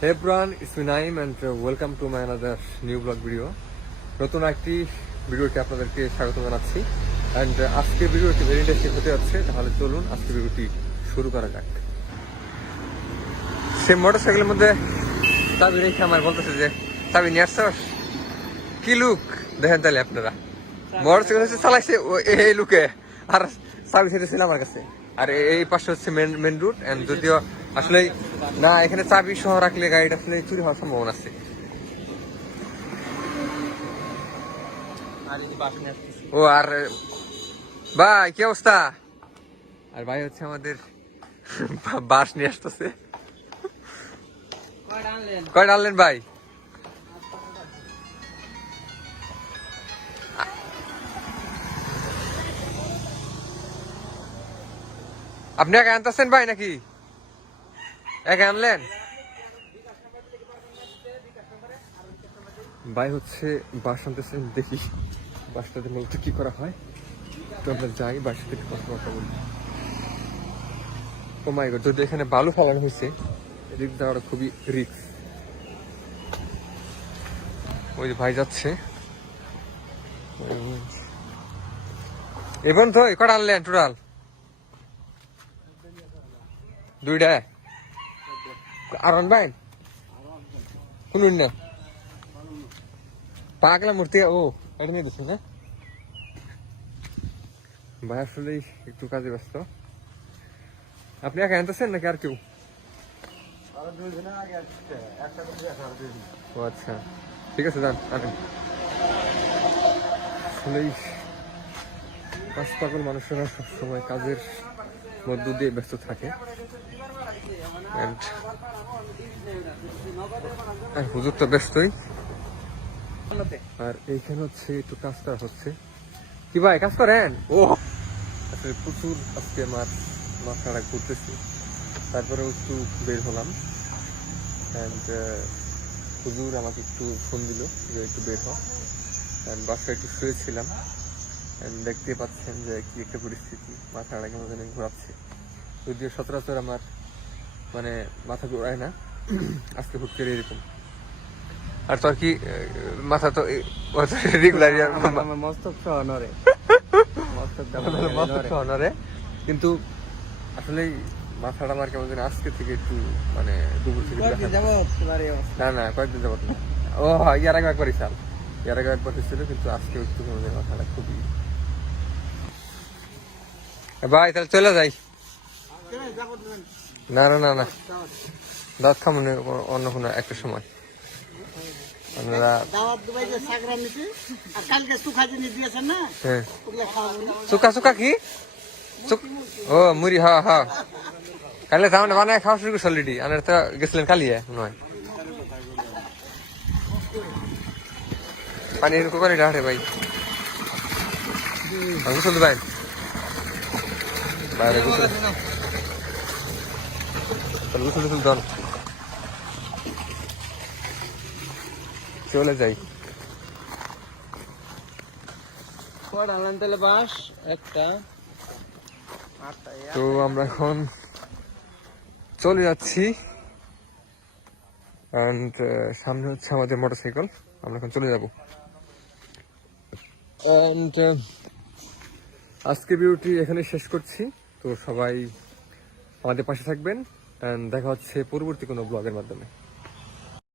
It's me Naim and uh, welcome to my another new vlog নতুন একটি ভিডিওতে আপনাদেরকে স্বাগত জানাচ্ছি। অ্যান্ড আজকে ভিডিওটি ভেরি ইন্টারেস্টিং হতে যাচ্ছে তাহলে চলুন আজকে ভিডিওটি শুরু করা যাক। সে মোটর সাইকেলের মধ্যে চাবি রেখে আমার বলতেছে যে চাবি নিয়ে আসছো কি লুক দেখেন তাহলে আপনারা। মোটর সাইকেল হচ্ছে চালাইছে এই লুকে আর চাবি ছেড়েছিল আমার কাছে। আর এই পাশে হচ্ছে মেন মেন রুট এন্ড যদিও আসলে না এখানে চাবি সহ রাখলে গাড়িটা আসলে চুরি হওয়ার সম্ভাবনা আছে। ও আর ভাই কি অবস্থা? আর ভাই হচ্ছে আমাদের বাস নিয়ে আসতেছে। কয়টা আনলেন ভাই? আপনি একা আনতেছেন ভাই নাকি? একা আনলেন? ভাই হচ্ছে বাস আনতেছেন, দেখি বাসটাতে মূলত কি করা হয়। তো আমরা যাই, বাসের থেকে কথাবার্তা বলি। ও মাই গড যদি এখানে বালু ফেলানো হয়েছে, এদিক যাওয়াটা খুবই রিস্ক ওই যে ভাই যাচ্ছে। এবং তো কটা আনলেন টোটাল? দুইটা? আর আনবেন শুনুন না। পাগলা মূর্তি ও এটা নিয়ে দিচ্ছি না? ভাই আসলে একটু কাজে ব্যস্ত। আপনি একা আনতেছেন নাকি আর কেউ? ও আচ্ছা। ঠিক আছে যান আনেন। আসলেই কাজ পাগল মানুষেরা সবসময় কাজের মধ্য দিয়ে ব্যস্ত থাকে। আর হুজুর তো ব্যস্তই। আর এইখানে হচ্ছে একটু কাজ করা হচ্ছে। কি ভাই কাজ করেন? ও আসলে প্রচুর আজকে আমার মাথাটা ঘুরতেছি। তারপরে একটু বের হলাম। অ্যান্ড হুজুর আমাকে একটু ফোন দিল যে একটু বের হ অ্যান্ড বাসায় একটু শুয়েছিলাম। অ্যান্ড দেখতে পাচ্ছেন যে কি একটা পরিস্থিতি। মাথাটা কেমন ঘোরাচ্ছে। যদিও সচরাচর আমার মানে মাথা ঘোরায় না আজকে হুট করে এরকম। আর তোর কি মাথা তো রেগুলার মস্তক সহ নরে মস্তক অনারে কিন্তু আসলে মাথাটা আমার কেমন আজকে থেকে একটু মানে দুপুর থেকে। না না কয়েকদিন যাবত না। ও হয় ইয়ার আগে একবারই সাল ইয়ার আগে একবার হয়েছিল কিন্তু আজকে একটু কেমন মাথাটা খুবই ভাই তাহলে চলে যাই। না না না না। দাঁত খামুন অন্য কোনো একটা সময়। হ্যাঁ। সুকা সুকা কি? ও মুড়ি হ্যাঁ হ্যাঁ কালে তাহলে বানায় খাওয়া শুরু করছে অলরেডি আনার তো গেছিলেন কালিয়ে নয়। পানি কোকানি ডাটে ভাই। বাইরে গোসল দন চলে যাই। বাস? একটা। তো আমরা এখন চলে যাচ্ছি। অ্যান্ড সামনে হচ্ছে আমাদের মোটরসাইকেল। আমরা এখন চলে যাব। অ্যান্ড আজকে ভিডিওটি এখানে শেষ করছি। তো সবাই আমাদের পাশে থাকবেন। দেখা হচ্ছে পরবর্তী কোনো ব্লগের মাধ্যমে।